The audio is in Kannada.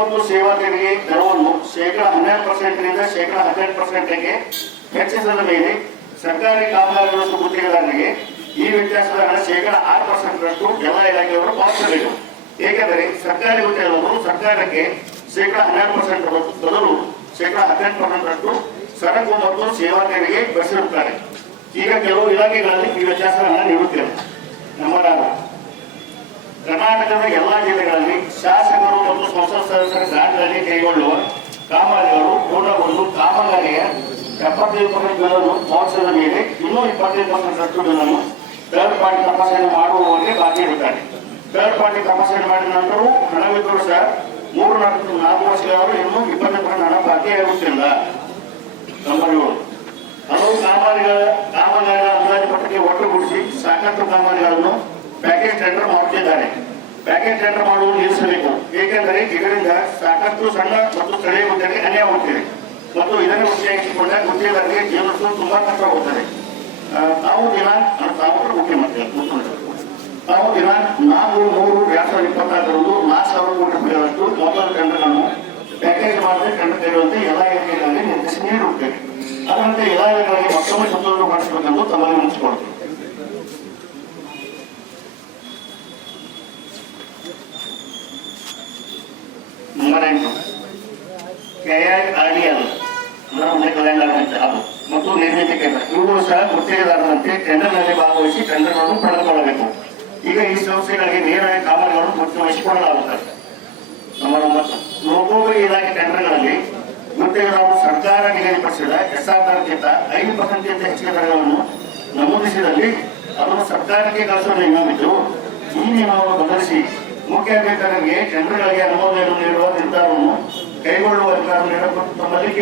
ಮತ್ತು ಸೇವಾ ತೆರಿಗೆ ದರವನ್ನು ಶೇಕಡಾ 12% ಶೇಕಡಾ 18%ಗೆ ಹೆಚ್ಚಿಸಿದ ಮೇಲೆ ಸರ್ಕಾರಿ ಕಾಮಗಾರಿಗಳ ಗುತ್ತಿಗೆದಾರರಿಗೆ ಈ ವ್ಯತ್ಯಾಸದ ಹಣ ಶೇಕಡಾ 6%ರಷ್ಟು ಎಲ್ಲ ಇಲಾಖೆಯವರು ಪಾವತಿಸಬೇಕು. ಏಕೆಂದರೆ ಸರ್ಕಾರಿ ಹುದ್ದೆಗಳು ಸರ್ಕಾರಕ್ಕೆ ಶೇಕಡಾ 12% ಬದಲು ಶೇಕಡಾ 18%ರಷ್ಟು ಸರಕು ಮತ್ತು ಸೇವಾ ತೆರಿಗೆ ಬರೆಸಿರುತ್ತಾರೆ. ಈಗ ಕೆಲವು ಇಲಾಖೆಗಳಲ್ಲಿ ಈ ವ್ಯತ್ಯಾಸದ ಹಣ ನೀಡುತ್ತೇವೆ. ನಂಬರ್ 6, ಕರ್ನಾಟಕದ ಎಲ್ಲಾ ಜಿಲ್ಲೆಗಳಲ್ಲಿ ಶಾಸಕರು ಮತ್ತು ಸಂಸತ್ ಸದಸ್ಯರ ಗ್ರಾಂಟ್ಗಳಲ್ಲಿ ಕೈಗೊಳ್ಳುವ ಕಾಮಗಾರಿಗಳು ಪೂರ್ಣಗೊಂಡು ಕಾಮಗಾರಿಯ 75% ಬಿಲ್ಲನ್ನು ಪಾವತಿಸಿದ ಮೇಲೆ ಇನ್ನೂ 25% ಬಿಲ್ಲನ್ನು ಥರ್ಡ್ ಪಾರ್ಟಿ ತಪಾಸಣೆ ಮಾಡುವವರಿಗೆ ಬಾಕಿ ಇರುತ್ತಾರೆ. ಥರ್ಡ್ ಪಾರ್ಟಿ ತಪಾಸಣೆ ಮಾಡಿದ ನಂತರವೂ ಹಣವಿದ್ದರೂ ಸಹ 3-4 ವರ್ಷಗಳಾದರೂ ಇನ್ನೂ 20% ಹಣ ಬಾಕಿಯಾಗುತ್ತಿಲ್ಲ. ನಂಬರ್ 7, ಹಲವು ಕಾಮಗಾರಿಗಳ ಅಂದಾಜು ಪತ್ರಕ್ಕೆ ಒಟ್ಟುಗೂಡಿಸಿ ಸಾಕಷ್ಟು ಕಾಮಗಾರಿಗಳನ್ನು ಪ್ಯಾಕೇಜ್ ಟೆಂಡರ್ ಮಾಡುತ್ತಿದ್ದಾರೆ. ಪ್ಯಾಕೇಜ್ ಟೆಂಡರ್ ಮಾಡುವುದು ನಿಲ್ಲಿಸಬೇಕು. ಏಕೆಂದರೆ ಇದರಿಂದ ಸಾಕಷ್ಟು ಸಣ್ಣ ಮತ್ತು ಸ್ಥಳೀಯ ಹುದ್ದೆಗೆ ಅನ್ಯಾಯವಾಗುತ್ತಿದೆ ಮತ್ತು ಇದನ್ನು ಉಪಯೋಗಿಸಿಕೊಂಡ ಗುತ್ತಿಗೆದಾರರಿಗೆ ಜೀವನ ತುಂಬಾ ಕಷ್ಟವಾಗುತ್ತದೆ. ತಾವು ದಿನಾಂಕ 4/3/2024 4,000 ಕೋಟಿ ರೂಪಾಯಿಗಳಷ್ಟು ಮೊದಲ ಟೆಂಡರ್ಗಳನ್ನು ಪ್ಯಾಕೇಜ್ ಮಾಡದೆ ಟೆಂಡರ್ ತೆರೆಯುವಂತೆ ಎಲ್ಲ ಇಲಾಖೆಗಳಲ್ಲಿ ನಿರ್ದೇಶನ ನೀಡುತ್ತೇವೆ. ಅದರಂತೆ ಇಲಾಖೆಗಳಿಗೆ ಮತ್ತೊಮ್ಮೆ ಸಂಶೋಧನೆ ಮಾಡಿಸಬೇಕೆಂದು ತಮ್ಮಲ್ಲಿ ಮುಗಿಸಿಕೊಡುತ್ತೇವೆ. ನಂಬರ್ 8, KIRDL ಕಲ್ಯಾಣ ಮತ್ತು ನಿರ್ಮಿತಿ ಕೇಂದ್ರ ಇವುಗಳು ಸಹ ಗುತ್ತಿಗೆದಾರರಂತೆ ಟೆಂಡರ್ನಲ್ಲಿ ಭಾಗವಹಿಸಿ ಟೆಂಡರ್ಗಳನ್ನು ಪಡೆದುಕೊಳ್ಳಬೇಕು. ಈಗ ಈ ಸಂಸ್ಥೆಗಳಿಗೆ ನೇರವಾಗಿ ಕಾಮಗಾರಿಗಳನ್ನು ಗುರುತಿಸಿಕೊಳ್ಳಲಾಗುತ್ತದೆ. ನಂಬರ್ 9, ಲೋಕೋಪಯೋಗಿ ಇಲಾಖೆ ಟೆಂಡರ್ಗಳಲ್ಲಿ ಗುತ್ತಿಗೆದಾರರು ಸರ್ಕಾರ ನಿಗದಿಪಡಿಸಿದ SR ದರಕ್ಕಿಂತ 5% ಹೆಚ್ಚಿನ ದರಗಳನ್ನು ನಮೂದಿಸಿದಲ್ಲಿ ಅದನ್ನು ಸರ್ಕಾರಕ್ಕೆ ಕಳಿಸುವ ನಿಯಮವಿದ್ದು ಈ ನಿಯಮವನ್ನು ಬದಲಿಸಿ ಮುಖ್ಯ ಅಧಿಕಾರಿಗೆ ಟೆಂಡರ್ಗಳಿಗೆ ಅನುಮೋದನೆ ನೀಡುವ ನಿರ್ಧಾರವನ್ನು ಕೈಗೊಳ್ಳುವ ಅಧಿಕಾರ ನೀಡಬೇಕು.